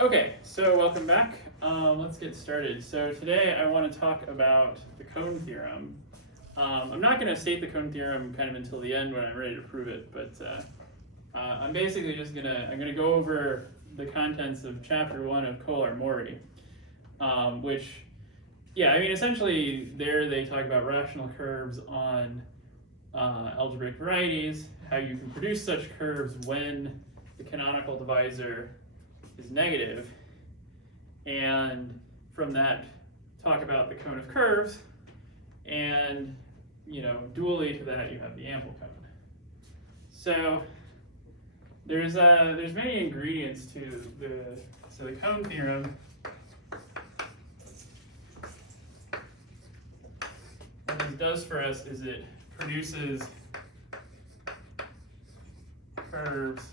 Okay, so welcome back. Let's get started. So today I want to talk about the cone theorem. I'm not going to state the cone theorem kind of until the end when I'm ready to prove it, but I'm basically just I'm gonna go over the contents of chapter 1 of Kolar-Mori, which, yeah, I mean essentially there they talk about rational curves on algebraic varieties, how you can produce such curves when the canonical divisor is negative, and from that talk about the cone of curves, and dually to that you have the ample cone. So there's many ingredients to the cone theorem. What this does for us is it produces curves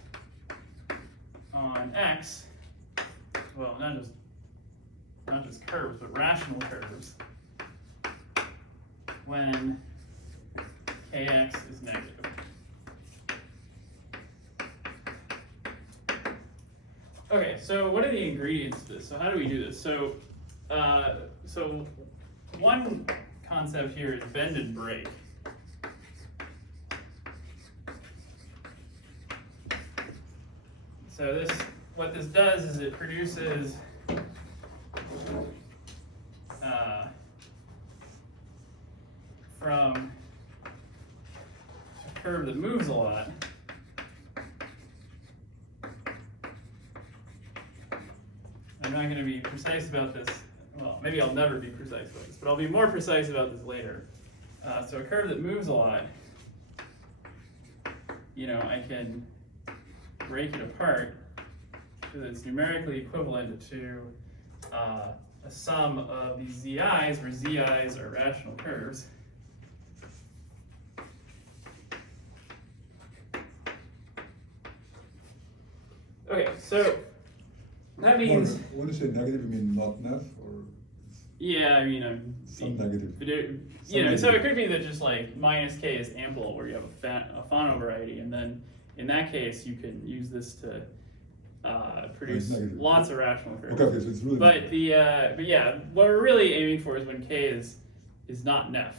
on X. Well, not just curves, but rational curves when Kx is negative. Okay, so what are the ingredients to this? So how do we do this? So one concept here is bend and break. So what this does is it produces from a curve that moves a lot, I'm not going to be precise about this. Well, maybe I'll never be precise about this, but I'll be more precise about this later. So a curve that moves a lot, I can break it apart so that it's numerically equivalent to a sum of these zi's, where zi's are rational curves. Okay, so that means. When you say negative, you mean not nef, or? Yeah, I mean some negative. So it could be that just like minus k is ample, where you have a Fano variety, and then in that case you can use this to produce lots of rational curves. Okay, so it's really. But yeah, what we're really aiming for is when k is not nef,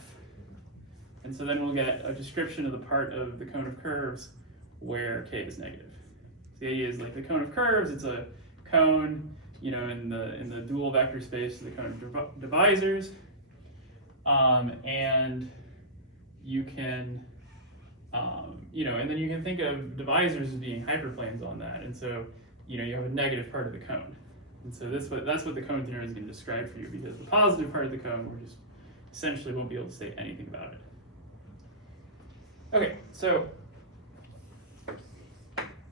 and so then we'll get a description of the part of the cone of curves where k is negative. So the idea is like the cone of curves, it's a cone, in the dual vector space, the cone of divisors, and you can, and then you can think of divisors as being hyperplanes on that, and so you have a negative part of the cone, and so that's what the cone theorem is going to describe for you, because the positive part of the cone we just essentially won't be able to say anything about it. Okay, so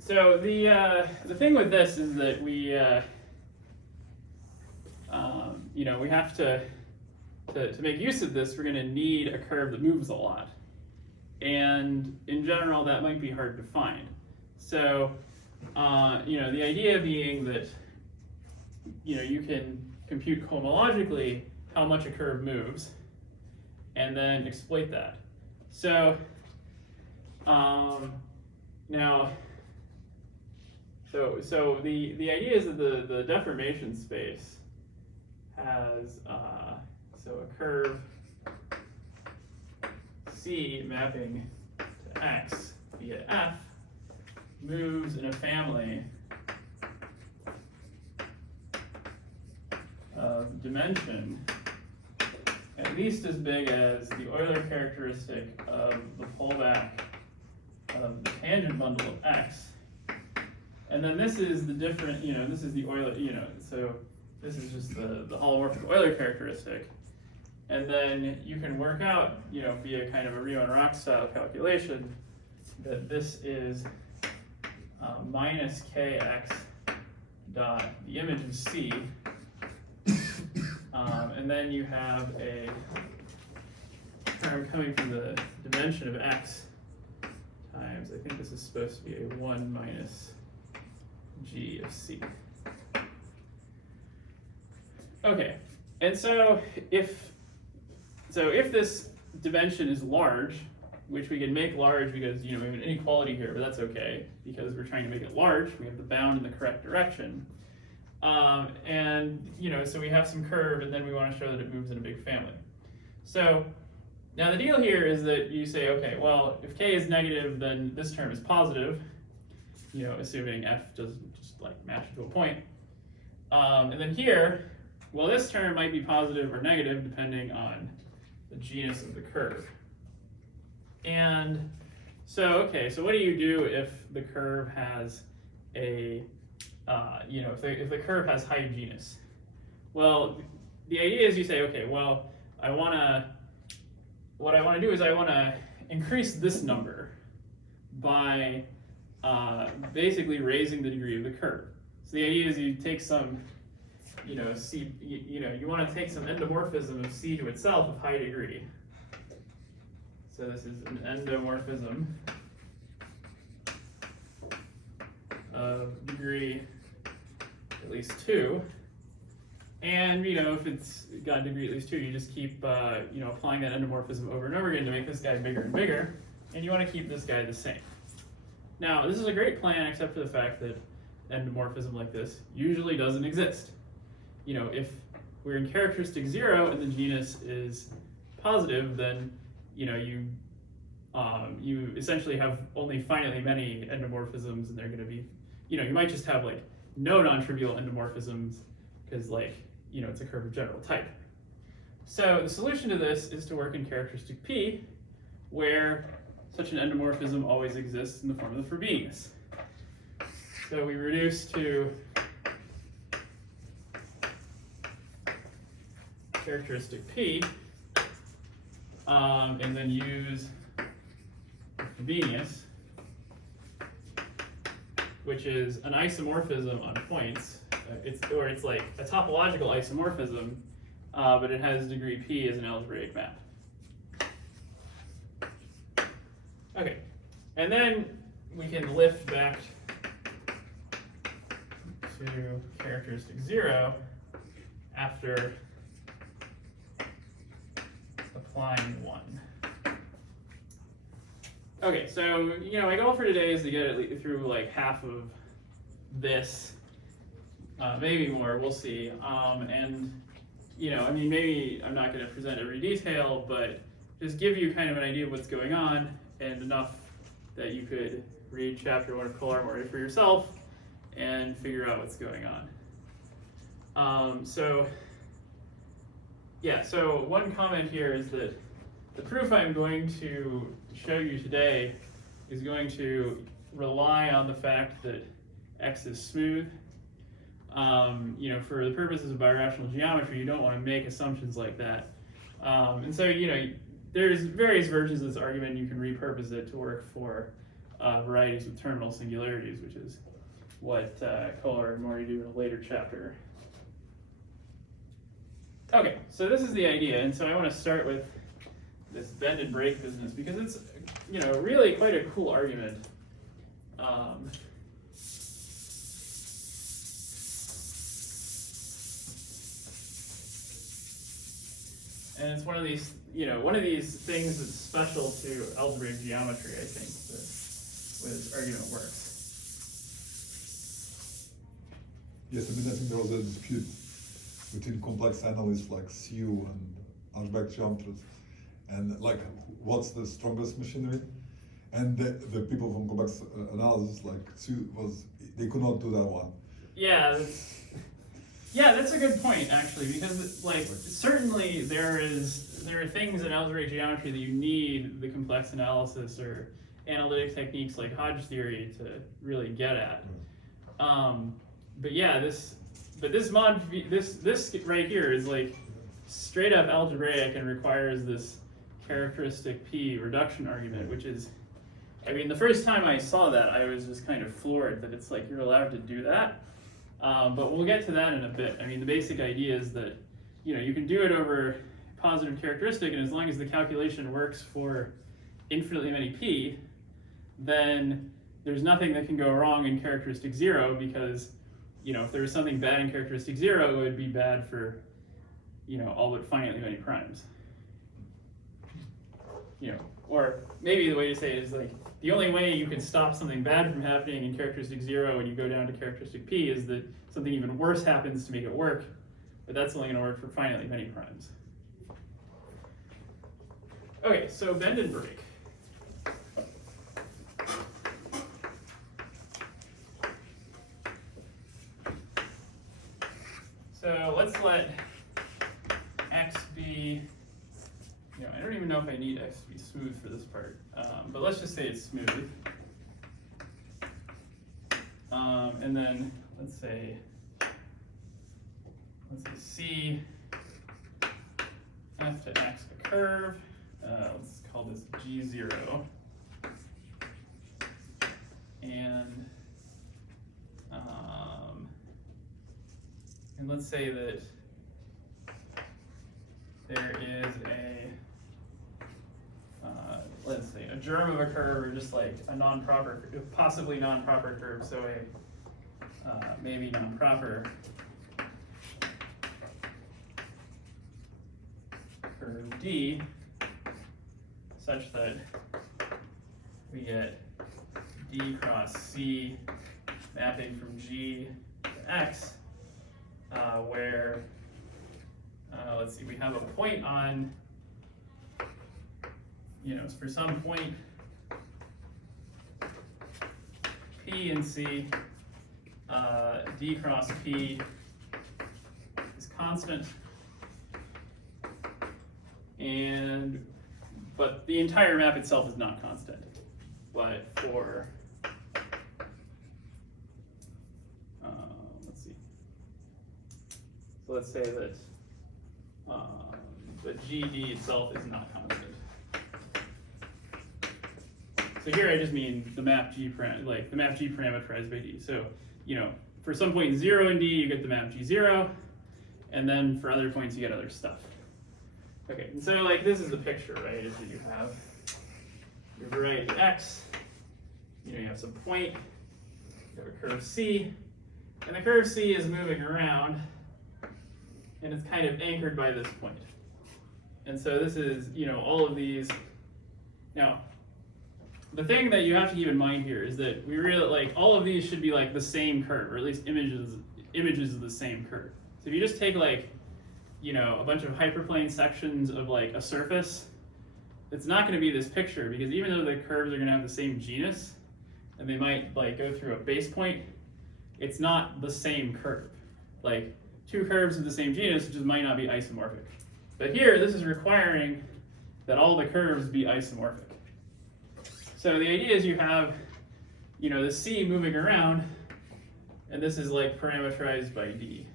the thing with this is that we have to make use of this, we're going to need a curve that moves a lot, and in general that might be hard to find. So the idea being that you can compute cohomologically how much a curve moves, and then exploit that. So now. So the idea is that the deformation space has a curve C mapping to X via F moves in a family of dimension at least as big as the Euler characteristic of the pullback of the tangent bundle of X. And then this is the different, this is the Euler, so this is just the holomorphic Euler characteristic. And then you can work out, via kind of a Riemann-Roch style calculation, that this is minus kx dot the image of C. And then you have a term coming from the dimension of X times, I think this is supposed to be a 1 minus G of C. Okay, and so if this dimension is large, which we can make large because we have an inequality here, but that's okay because we're trying to make it large. We have the bound in the correct direction. And so we have some curve, and then we want to show that it moves in a big family. So now the deal here is that you say, okay, well, if k is negative, then this term is positive, assuming f doesn't just like match to a point. And then here, well, this term might be positive or negative depending on the genus of the curve. And so, okay, so what do you do if the curve has a, if the curve has high genus? Well, the idea is you say, okay, well, what I want to do is I want to increase this number by basically raising the degree of the curve. So the idea is you take some, C, you want to take some endomorphism of C to itself of high degree. So this is an endomorphism of degree at least 2. And if it's got a degree at least 2, you just keep applying that endomorphism over and over again to make this guy bigger and bigger, and you want to keep this guy the same. Now, this is a great plan except for the fact that endomorphism like this usually doesn't exist. If we're in characteristic 0 and the genus is positive, then you essentially have only finitely many endomorphisms, and they're going to be, you might just have like no non-trivial endomorphisms because it's a curve of general type. So the solution to this is to work in characteristic P, where such an endomorphism always exists in the form of the Frobenius. So we reduce to characteristic P, and then use Frobenius, which is an isomorphism on points. It's like a topological isomorphism, but it has degree P as an algebraic map. Okay, and then we can lift back to characteristic 0 after applying 1. Okay, so my goal for today is to get it through like half of this, maybe more. We'll see. And maybe I'm not going to present every detail, but just give you kind of an idea of what's going on and enough that you could read chapter 1 of Colarmorty for yourself and figure out what's going on. So one comment here is that the proof I'm going to show you today is going to rely on the fact that X is smooth. For the purposes of birational geometry, you don't want to make assumptions like that. And so, there's various versions of this argument. You can repurpose it to work for varieties with terminal singularities, which is what Colarmorty do in a later chapter. Okay, so this is the idea, and so I want to start with this bend and break business because it's, really quite a cool argument. And it's one of these things that's special to algebraic geometry, I think, the way this argument works. Yes, I think there was a dispute between complex analysts like Siu and algebraic geometers, and what's the strongest machinery? And the people from complex analysis, like Siu, they could not do that one. Yeah, that's a good point actually, because certainly there are things in algebraic geometry that you need the complex analysis or analytic techniques like Hodge theory to really get at. But yeah, this right here is like straight up algebraic and requires this characteristic P reduction argument, which is, the first time I saw that, I was just kind of floored that it's like you're allowed to do that. But we'll get to that in a bit. The basic idea is that, you can do it over positive characteristic, and as long as the calculation works for infinitely many P, then there's nothing that can go wrong in characteristic 0 because, if there was something bad in characteristic 0, it would be bad for, all but finitely many primes. or maybe the way to say it is like, the only way you can stop something bad from happening in characteristic 0 when you go down to characteristic p is that something even worse happens to make it work, but that's only going to work for finitely many primes. Okay, so bend and break. So let's let x be, I don't even know if I need x to be smooth for this part, but let's just say it's smooth. And then let's say C f to x a curve. Let's call this G0. And let's say that there is let's say a germ of a curve, or just like a non-proper, possibly non-proper curve, so maybe non-proper curve D, such that we get D cross C mapping from G to X, where, let's see, we have a point on, for some point P and C, D cross P is constant, but the entire map itself is not constant. But for, let's see, so let's say that the GD itself is not constant. So here I just mean the map G the map G parameterized by D. So, for some point 0 in D, you get the map G0, and then for other points, you get other stuff. Okay, and so this is the picture, right? Is that you have your variety X, you have some point, you have a curve C, and the curve C is moving around, and it's kind of anchored by this point. And so this is, all of these. Now, the thing that you have to keep in mind here is that we really, all of these should be the same curve, or at least images of the same curve. So if you just take a bunch of hyperplane sections of a surface, it's not going to be this picture, because even though the curves are going to have the same genus, and they might go through a base point, it's not the same curve. Two curves of the same genus just might not be isomorphic. But here, this is requiring that all the curves be isomorphic. So the idea is you have, the C moving around, and this is parameterized by D.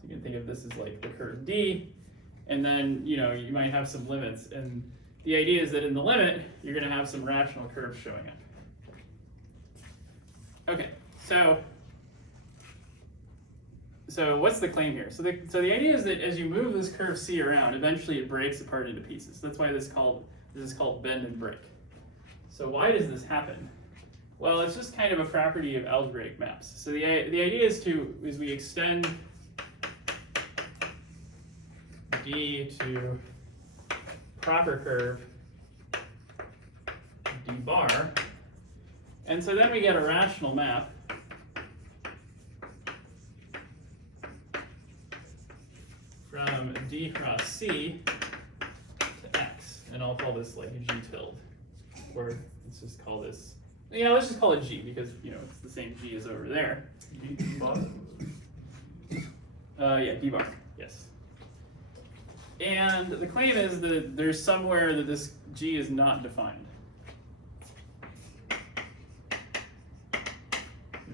So you can think of this as the curve D, and then you might have some limits, and the idea is that in the limit you're going to have some rational curves showing up. Okay, so what's the claim here? So the idea is that as you move this curve C around, eventually it breaks apart into pieces. That's why this is called bend and break. So why does this happen? Well, it's just kind of a property of algebraic maps. So the idea is we extend D to proper curve D bar, and so then we get a rational map from D cross C to X, and I'll call this G tilde, or let's just call this, let's just call it G, because it's the same G as over there. D bar? Yeah, D bar, yes. And the claim is that there's somewhere that this G is not defined.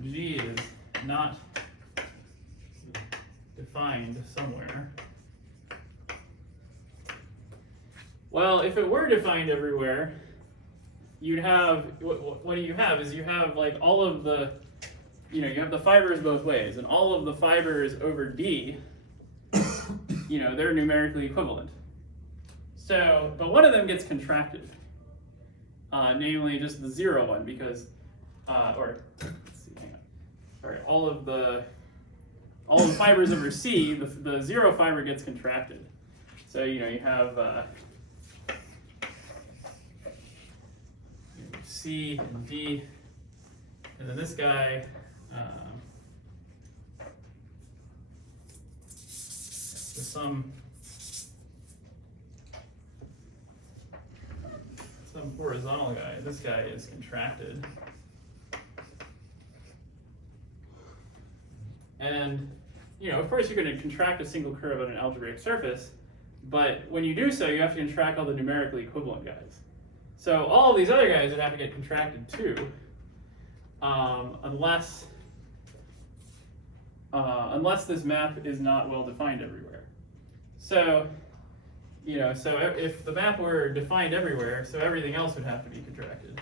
G is not defined somewhere. Well, if it were defined everywhere, you'd have, what do you have? Is you have all of the, you have the fibers both ways, and all of the fibers over D, they're numerically equivalent. So, but one of them gets contracted, namely just the 0 one, because, or let's see, hang on. Sorry, all of the fibers over C, the 0 fiber gets contracted. So you have C and D, and then this guy, some horizontal guy. This guy is contracted. And, of course you're going to contract a single curve on an algebraic surface, but when you do so, you have to contract all the numerically equivalent guys. So all of these other guys would have to get contracted too, unless this map is not well defined everywhere. So, so if the map were defined everywhere, so everything else would have to be contracted.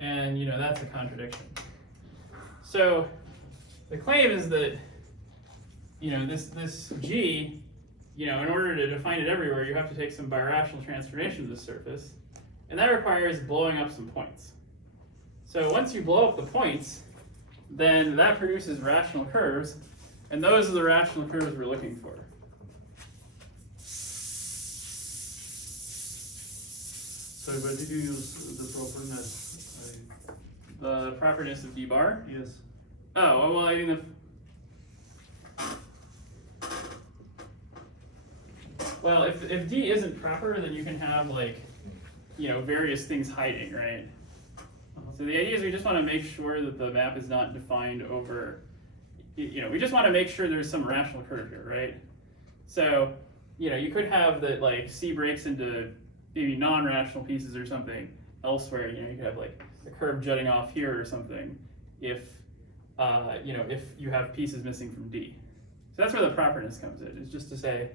And, that's a contradiction. So the claim is that, this G, in order to define it everywhere, you have to take some birational transformation of the surface, and that requires blowing up some points. So once you blow up the points, then that produces rational curves, and those are the rational curves we're looking for. So where did you use the properness? The properness of D bar? Yes. Oh, well, I mean, well, if D isn't proper, then you can have, like, various things hiding, right? So the idea is we just want to make sure that the map is not defined over, we just want to make sure there's some rational curve here, right? So, you could have that, like, C breaks into maybe non-rational pieces or something elsewhere. You could have, like, a curve jutting off here or something if, if you have pieces missing from D. So that's where the properness comes in. It's just to say,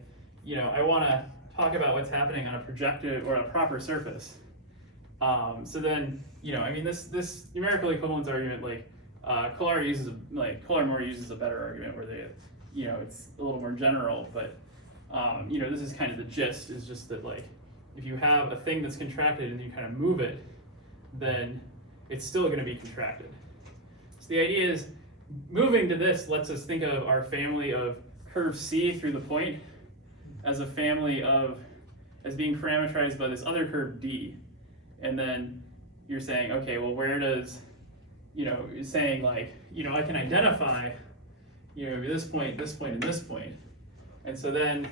I want to talk about what's happening on a projected or a proper surface. So then, this numerical equivalence argument, like, Kolar Moore uses a better argument where they, it's a little more general, but, this is kind of the gist, is just that, like, if you have a thing that's contracted and you kind of move it, then it's still going to be contracted. So the idea is, moving to this lets us think of our family of curve C through the point as a family as being parameterized by this other curve D. And then you're saying, okay, well, where does, you're saying, like, I can identify, this point, and this point. And so then,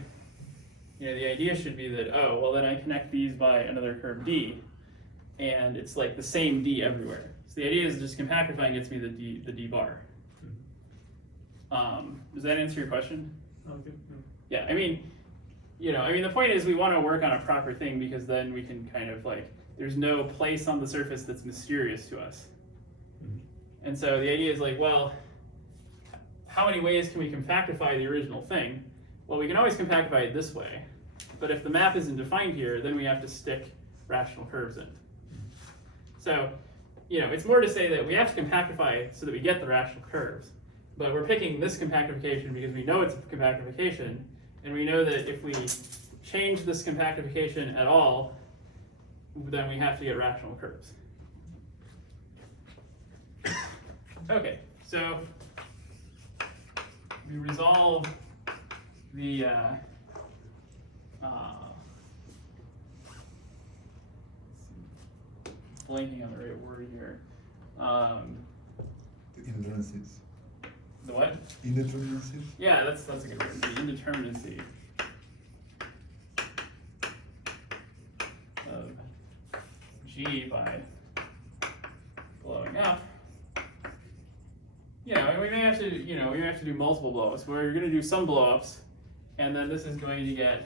the idea should be that, oh, well, then I connect these by another curve D, and it's like the same D everywhere. So the idea is just compactifying gets me the D bar. Does that answer your question? Okay. Yeah, the point is we want to work on a proper thing, because then we can kind of, like, there's no place on the surface that's mysterious to us. And so the idea is, like, well, how many ways can we compactify the original thing? Well, we can always compactify it this way, but if the map isn't defined here, then we have to stick rational curves in. So, it's more to say that we have to compactify so that we get the rational curves, but we're picking this compactification because we know it's a compactification, and we know that if we change this compactification at all, then we have to get rational curves. Okay, so we resolve the blanking on the right word here. The indeterminacies. The what? Indeterminacies? Yeah, that's a good word. The indeterminacy of G by blowing up. We may have to do multiple blowups, where you're going to do some blowups, and then this is going to get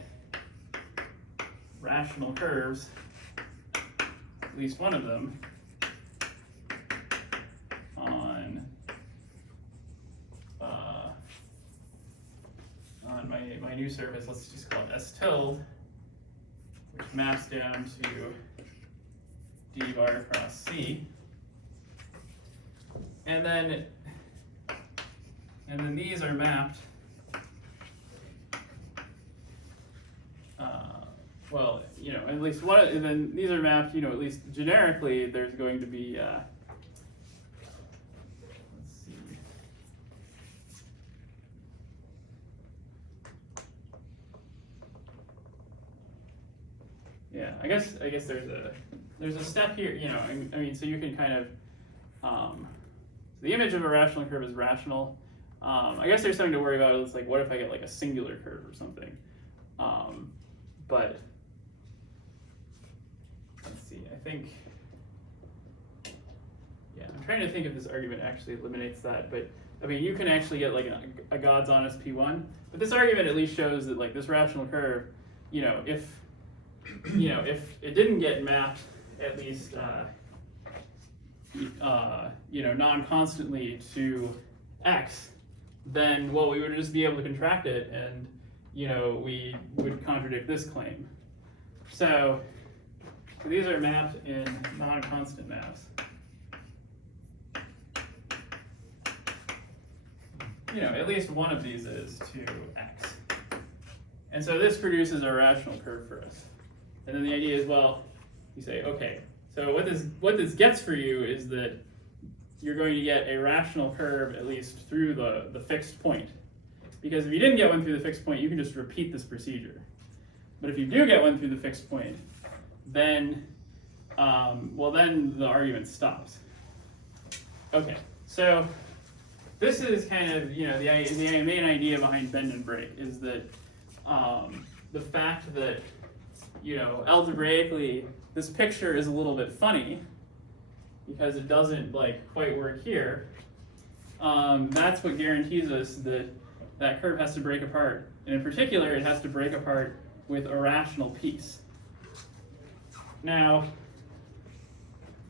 rational curves, at least one of them, on my new surface. Let's just call it S tilde, which maps down to D bar across C, and then these are mapped. Well, at least one, and then these are mapped, at least generically, there's going to be, let's see. Yeah, I guess there's a step here, you know, I mean, so you can kind of, the image of a rational curve is rational. I guess there's something to worry about. It's like, what if I get like a singular curve or something? But let's see, I think, yeah, I'm trying to think if this argument actually eliminates that, but I mean, you can actually get like a God's honest P1, but this argument at least shows that like this rational curve, you know, if it didn't get mapped at least, you know, non-constantly to x, then, well, we would just be able to contract it, and, you know, we would contradict this claim. So these are mapped in non-constant maps. You know, at least one of these is to x. And so this produces a rational curve for us. And then the idea is, well, you say, okay, so what this gets for you is that you're going to get a rational curve at least through the fixed point. Because if you didn't get one through the fixed point, you can just repeat this procedure. But if you do get one through the fixed point, then, well, then the argument stops. Okay, so this is kind of, you know, the main idea behind bend and break is that the fact that, you know, algebraically, this picture is a little bit funny because it doesn't like quite work here. That's what guarantees us that that curve has to break apart. And in particular, it has to break apart with a rational piece. Now,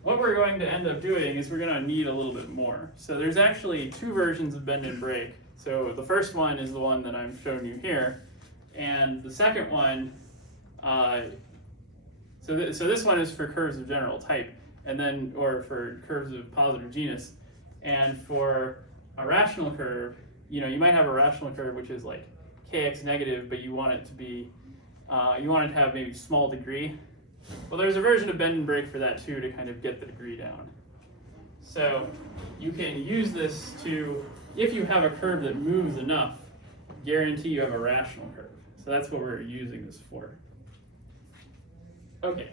what we're going to end up doing is we're going to need a little bit more. So there's actually two versions of bend and break. So the first one is the one that I'm showing you here. And the second one, so this one is for curves of general type, and then, or for curves of positive genus. And for a rational curve, you know, you might have a rational curve which is like kx negative, but you want it to be, you want it to have maybe small degree. Well, there's a version of bend and break for that too, to kind of get the degree down. So you can use this to, if you have a curve that moves enough, guarantee you have a rational curve. So that's what we're using this for. Okay.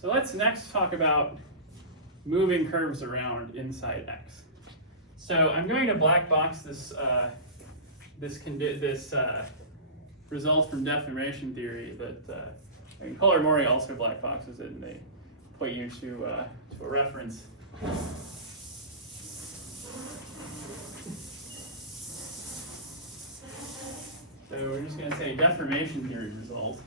So let's next talk about moving curves around inside X. So I'm going to black box this result from deformation theory that Kohler-Mori also black boxes it, and they point you to a reference. So we're just going to say deformation theory result.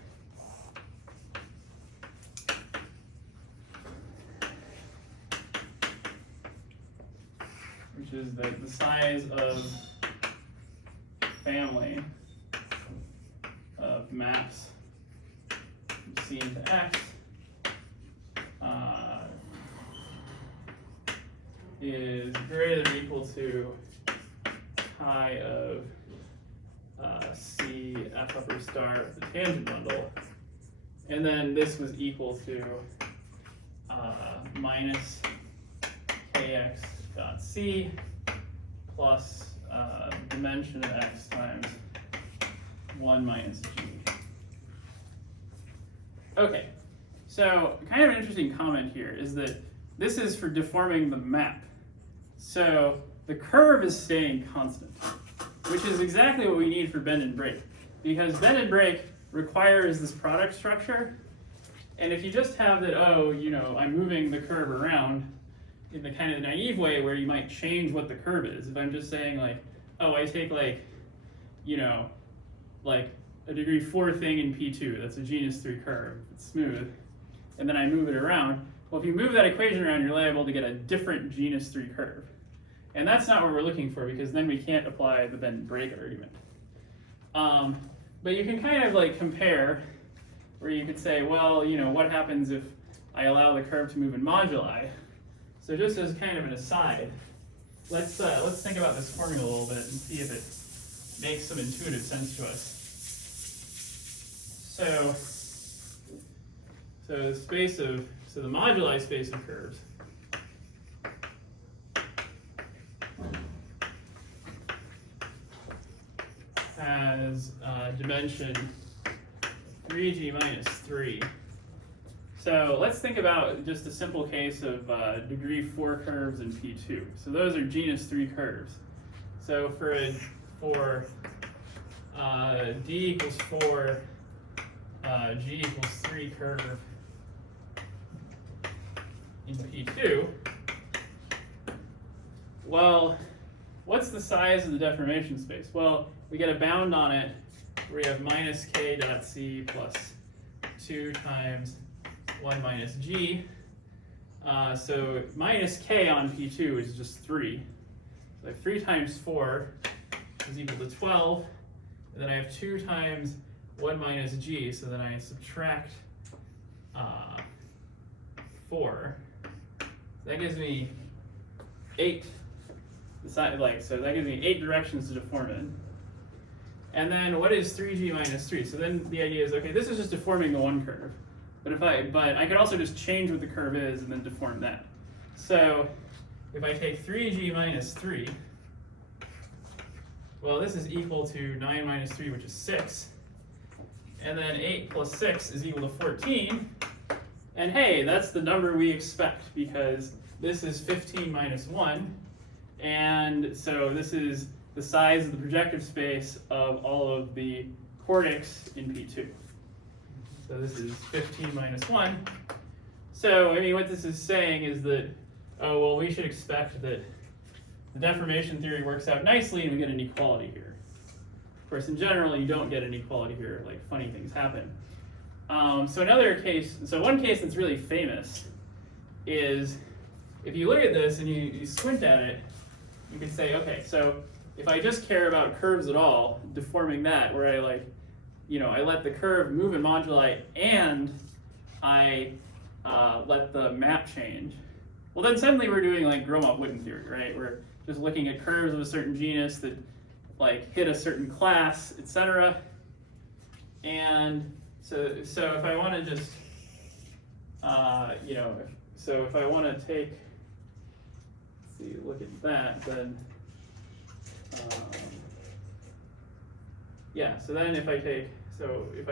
Which is the size of family of maps from C into X is greater than or equal to chi of C F upper star of the tangent bundle. And then this was equal to minus kx dot C plus dimension of X times 1 minus G. Okay, so kind of an interesting comment here is that this is for deforming the map. So the curve is staying constant, which is exactly what we need for bend and break. Because bend and break requires this product structure. And if you just have that, oh, you know, I'm moving the curve around in the kind of naive way where you might change what the curve is. If I'm just saying like, oh, I take like, you know, like a degree 4 thing in P2, that's a genus 3 curve, it's smooth, and then I move it around. Well, if you move that equation around, you're liable to get a different genus 3 curve. And that's not what we're looking for, because then we can't apply the bend and break argument. But you can kind of like compare, where you could say, well, you know, what happens if I allow the curve to move in moduli? So just as kind of an aside, let's think about this formula a little bit and see if it makes some intuitive sense to us. So the moduli space of curves has dimension 3g minus 3. So let's think about just a simple case of degree 4 curves in P2. So those are genus 3 curves. So for d equals 4, g equals 3 curve in P2, well, what's the size of the deformation space? Well, we get a bound on it where we have minus k dot c plus 2 times 1 minus g. So minus k on P2 is just 3. So 3 times 4 is equal to 12. And then I have 2 times 1 minus g, so then I subtract 4. So that gives me 8. So that gives me 8 directions to deform in. And then what is 3g minus 3? So then the idea is, okay, this is just deforming the one curve. But I could also just change what the curve is and then deform that. So if I take 3g minus 3, well, this is equal to 9 minus 3, which is 6. And then 8 plus 6 is equal to 14. And hey, that's the number we expect because this is 15 minus 1. And so this is the size of the projective space of all of the quartics in P2. So this is 15 minus 1. So, I mean, what this is saying is that, oh, well, we should expect that the deformation theory works out nicely and we get an equality here. Of course, in general, you don't get an equality here, like funny things happen. So one case that's really famous is if you look at this and you squint at it, you can say, okay, so if I just care about curves at all, deforming that, where I I let the curve move in moduli and I let the map change, well then suddenly we're doing like Gromov-Witten theory, right? We're just looking at curves of a certain genus that hit a certain class, etc. And so if I want to just, so if I want to take, let's see, look at that, then, yeah, so then if I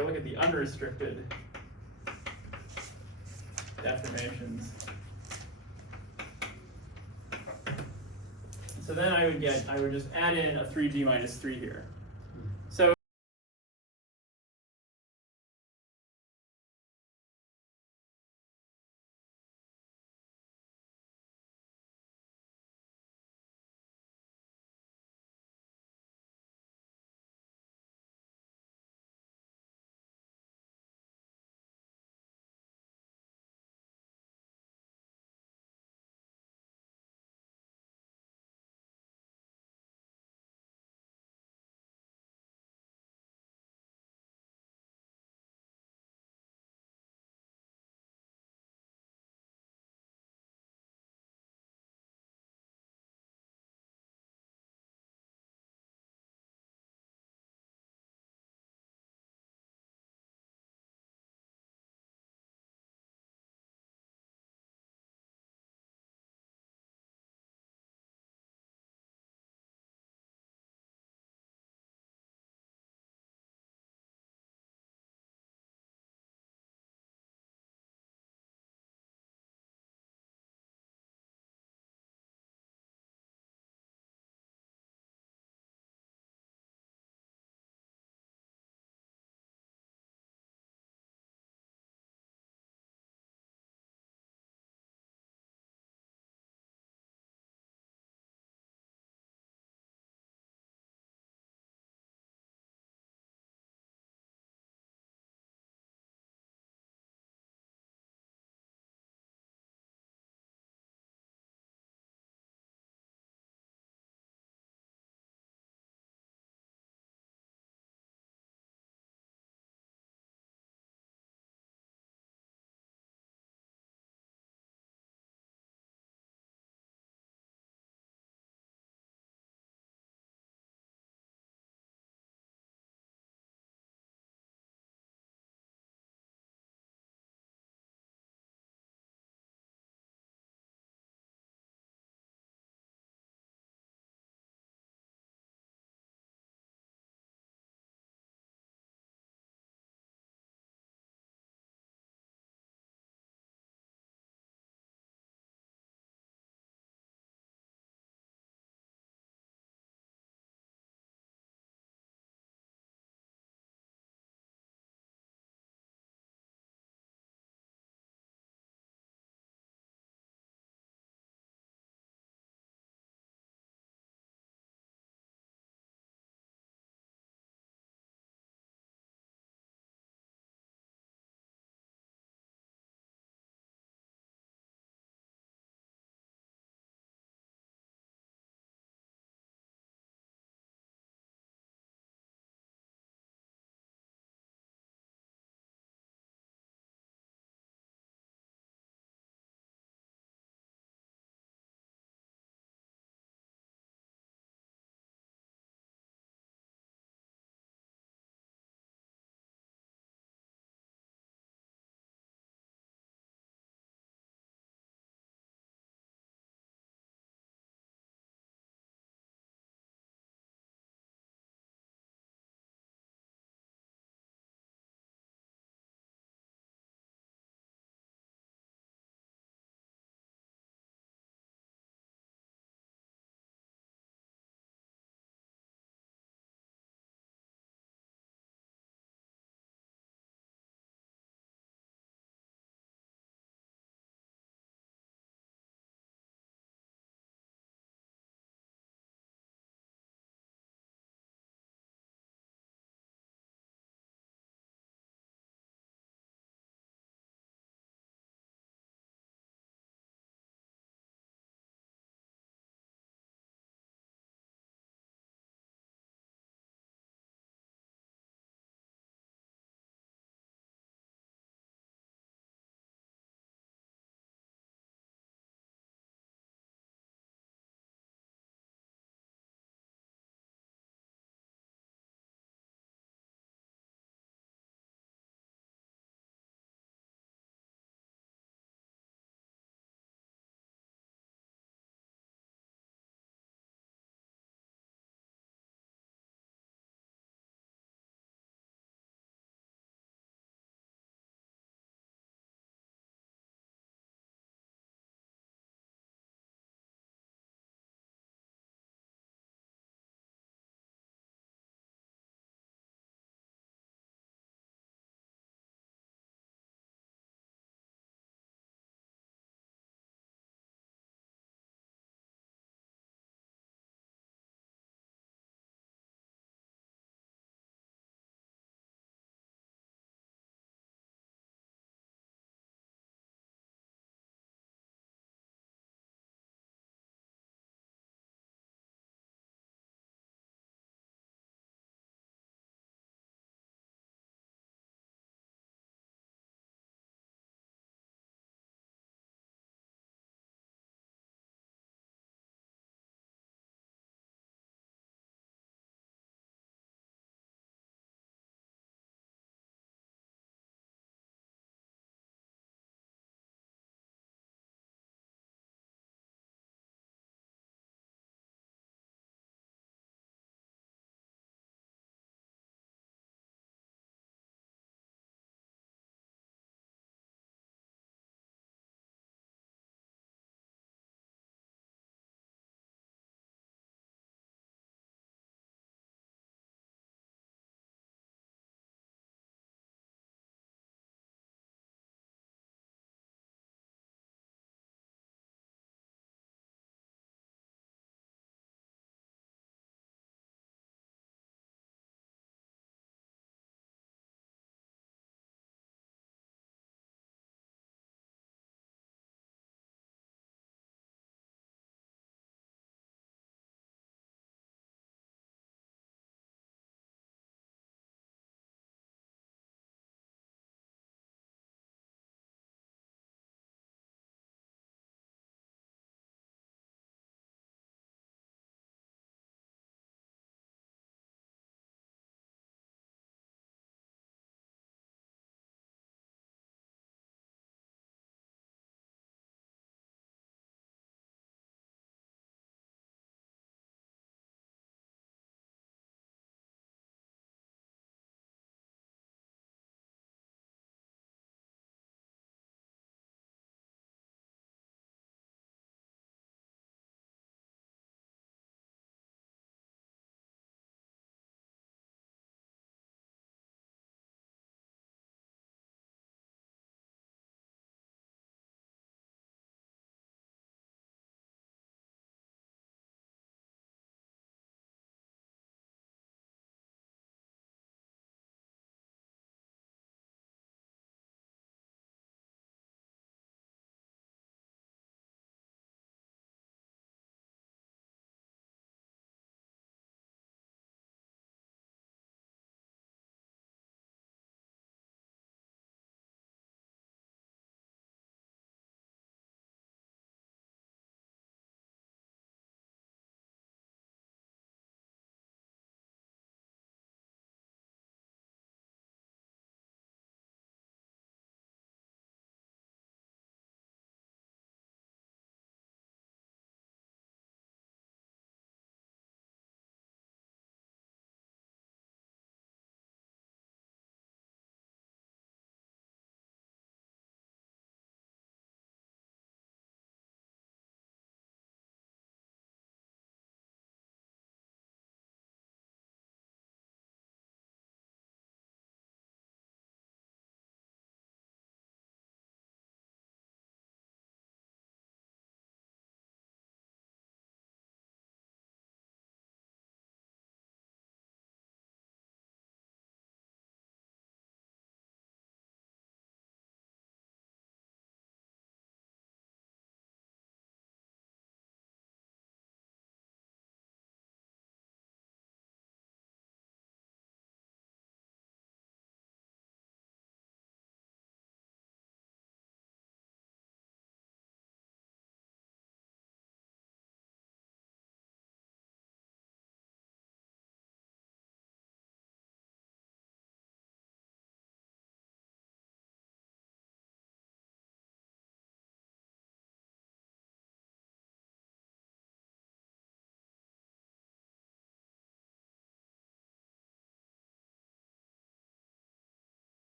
look at the unrestricted deformations, so then I would just add in a 3g minus 3 here.